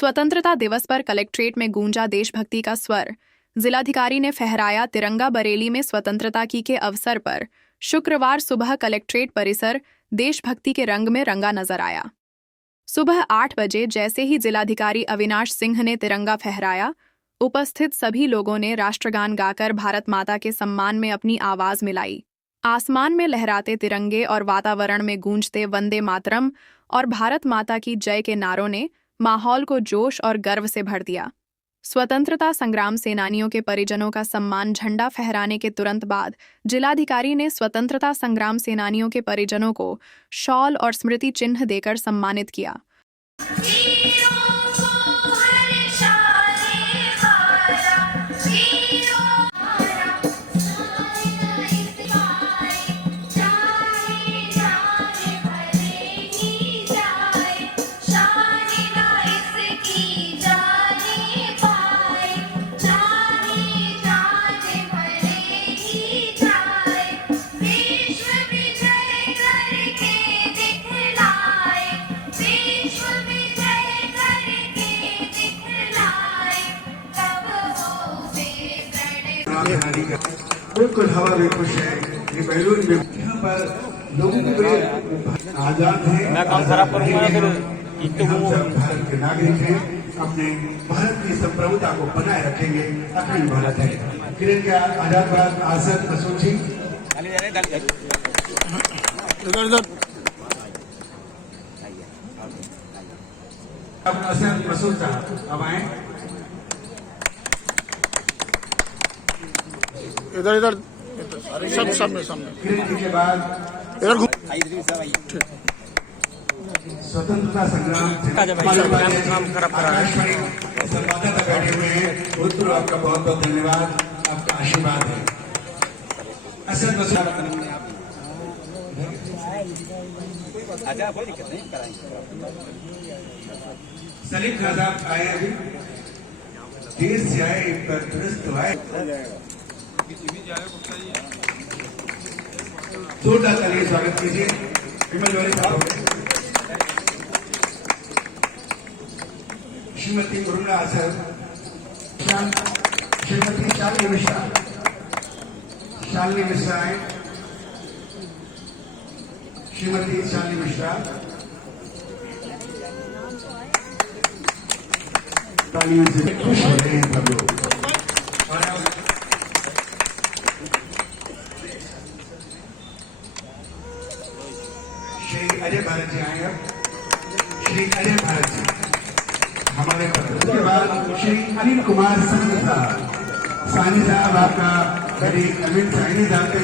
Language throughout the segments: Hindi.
स्वतंत्रता दिवस पर कलेक्ट्रेट में गूंजा देशभक्ति का स्वर। जिलाधिकारी ने फहराया तिरंगा। बरेली में स्वतंत्रता की के अवसर पर शुक्रवार सुबह कलेक्ट्रेट परिसर देशभक्ति के रंग में रंगा नजर आया। सुबह 8 बजे जैसे ही जिलाधिकारी अविनाश सिंह ने तिरंगा फहराया, उपस्थित सभी लोगों ने राष्ट्रगान गाकर भारत माता के सम्मान में अपनी आवाज मिलाई। आसमान में लहराते तिरंगे और वातावरण में गूंजते वंदे मातरम और भारत माता की जय के नारों ने माहौल को जोश और गर्व से भर दिया। स्वतंत्रता संग्राम सेनानियों के परिजनों का सम्मान झंडा फहराने के तुरंत बाद जिलाधिकारी ने स्वतंत्रता संग्राम सेनानियों के परिजनों को शॉल और स्मृति चिन्ह देकर सम्मानित किया। बिल्कुल हवा भी खुश है। ये बैलून में यहाँ पर लोगों के लिए आजाद है। हम सब भारत के नागरिक हैं। अपने भारत की संप्रभुता को बनाए रखेंगे। अखंड भारत है। किरण के आजाद आसद मसूद जी अब असद मसूद साहब अब आए। इधर इधर सामने के बाद इधर स्वतंत्रता संग्राम संवाददाता बैठे हुए हैं। उत्तर आपका बहुत बहुत धन्यवाद। आपका आशीर्वाद है। असद सलीम खान साहब आए अभी देश से आए पर दुरुस्त आए। जोरदार तालियां स्वागत कीजिए विमल वाले साहब। श्रीमती करुणा आसर, श्रीमती शालिनी मिश्रा आए। श्रीमती शालिनी मिश्रा तालियों से खुश हो रहे हैं सब लोग। श्री अजय भारत जी आए। अब श्री अजय भारत जी हमारे उसके बाद श्री अनिल कुमार सानी साहब आपका बड़ी अमित सानी साहब के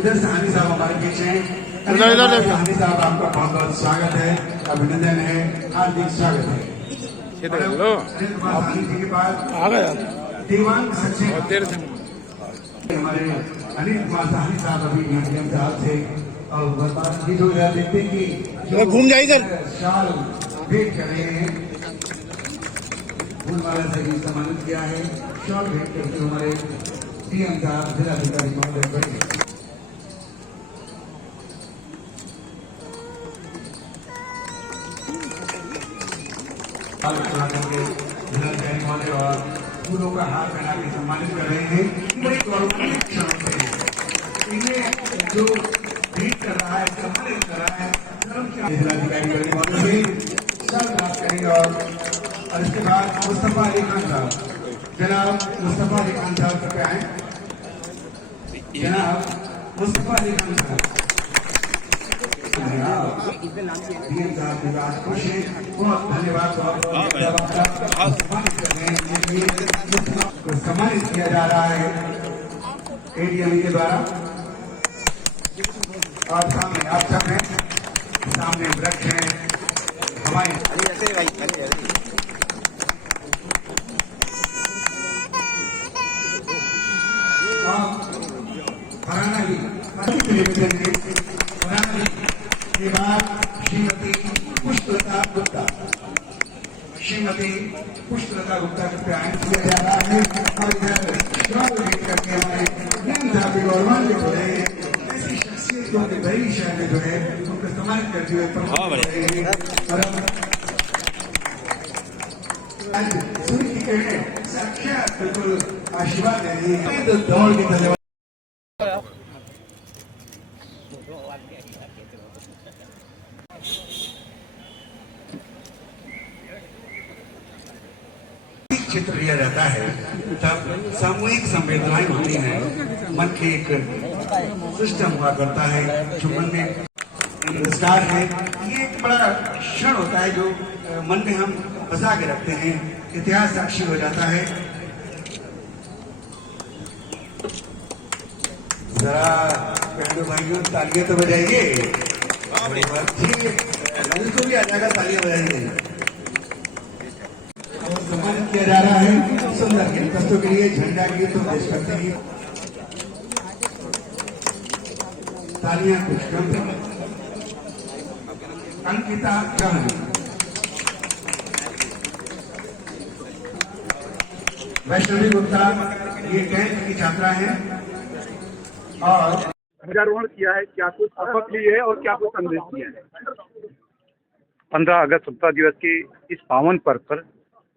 इधर सानी साहब हमारे पीछे हैं। सानी साहब आपका बहुत बहुत स्वागत है, अभिनंदन है, हार्दिक स्वागत है। अनिल कुमार सानी जी के बाद दीवान सचिव हमारे अनिल कुमार सानी साहब अभी न्यूजीलैंड साहब से और देखते कि घूम जाइए शाल भेंट कर रहे हैं। फूलमाला से भी सम्मानित किया है। शाल भेंट करते हमारे डीएम साहब जिलाधिकारी महोदय बैठे। जिलाधिकारी महोदय और फूलों का हार पहना के सम्मानित कर रहे हैं। बड़ी गौरवपूर्ण क्षण होते हैं। इन्हें जो भेंट कर रहा है, सम्मानित कर रहा है, जिलाधिकारी करने वालों से सब बात करेंगे। और इसके बाद मुस्तफा अली खान साहब, जनाब मुस्तफा अली खान साहब पे आए। जनाब मुस्तफा अली खान साहब डीएम साहब आज खुश हैं। बहुत धन्यवाद। सम्मानित कर रहे हैं, सम्मानित किया जा रहा है एडीएम के द्वारा। और सामने आप सब हैं, सामने वृक्ष हैं हमारे के बाद श्रीमती पुष्पलता गुप्ता पे आयन किया जा रहा है। और इधर करके हमारे गौरवान्वित हो रहे हैं। ऐसी शख्सियतों के बड़ी शहर में जो है उनको सम्मानित करते हुए आज सूर्य की किरणें साक्षात बिल्कुल आशीर्वाद दे रही है। तो दौड़ के धन्यवाद। चित्र लिया जाता है तब सामूहिक संवेदनाएं होती हैं, मन की एक सिस्टम हुआ करता है जो मन में स्टार्ट है। ये एक बड़ा क्षण होता है जो मन में हम बसा के रखते हैं, इतिहास साक्षी हो जाता है। जरा बहनों भाइयों तालियां तो बजाइए, को भी आ जाएगा, तालियां बजाइए। सम्मानित किया जा रहा है सुंदर गीतों के लिए, झंडा गीत और देशभक्ति गीत। तालियां कुछ कम। अंकिता चौहान, वैष्णवी गुप्ता, ये 10th की छात्रा है और ध्वजारोहण किया है। क्या कुछ शपथ ली है और क्या कुछ संदेश दिया है? 15 अगस्त स्वतंत्रता दिवस के इस पावन पर्व पर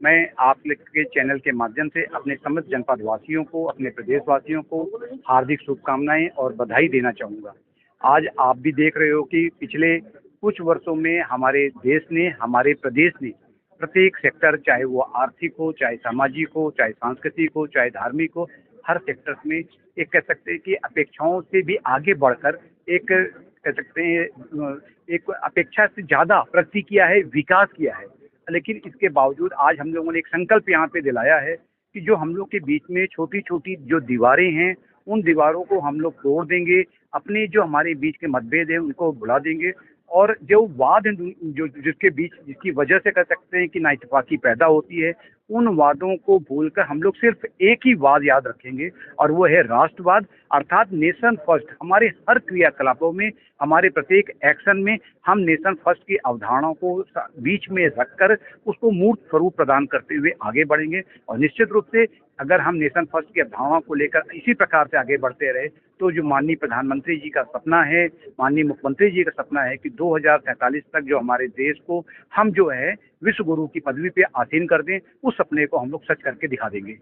मैं आप के चैनल के माध्यम से अपने समस्त जनपद वासियों को, अपने प्रदेशवासियों को हार्दिक शुभकामनाएं और बधाई देना चाहूँगा। आज आप भी देख रहे हो कि पिछले कुछ वर्षों में हमारे देश ने, हमारे प्रदेश ने प्रत्येक सेक्टर, चाहे वो आर्थिक हो, चाहे सामाजिक हो, चाहे सांस्कृतिक हो, चाहे धार्मिक हो, हर सेक्टर में एक कह सकते हैं कि अपेक्षाओं से भी आगे बढ़कर एक कह सकते हैं एक अपेक्षा से ज़्यादा प्रगति किया है, विकास किया है। लेकिन इसके बावजूद आज हम लोगों ने एक संकल्प यहाँ पे दिलाया है कि जो हम लोग के बीच में छोटी छोटी जो दीवारें हैं, उन दीवारों को हम लोग तोड़ देंगे, अपने जो हमारे बीच के मतभेद हैं उनको भुला देंगे और जो वाद हैं जो जिसके बीच, जिसकी वजह से कह सकते हैं कि नाइतफाकी पैदा होती है, उन वादों को भूलकर हम लोग सिर्फ एक ही वाद याद रखेंगे और वो है राष्ट्रवाद, अर्थात नेशन फर्स्ट। हमारे हर क्रियाकलापों में, हमारे प्रत्येक एक्शन में हम नेशन फर्स्ट की अवधारणाओं को बीच में रखकर उसको मूर्त स्वरूप प्रदान करते हुए आगे बढ़ेंगे। और निश्चित रूप से अगर हम नेशन फर्स्ट की अवधारणाओं को लेकर इसी प्रकार से आगे बढ़ते रहे तो जो माननीय प्रधानमंत्री जी का सपना है, माननीय मुख्यमंत्री जी का सपना है कि 2047 तक जो हमारे देश को हम जो है विश्व गुरु की पदवी पे आसीन कर दें, उस सपने को हम लोग सच करके दिखा देंगे।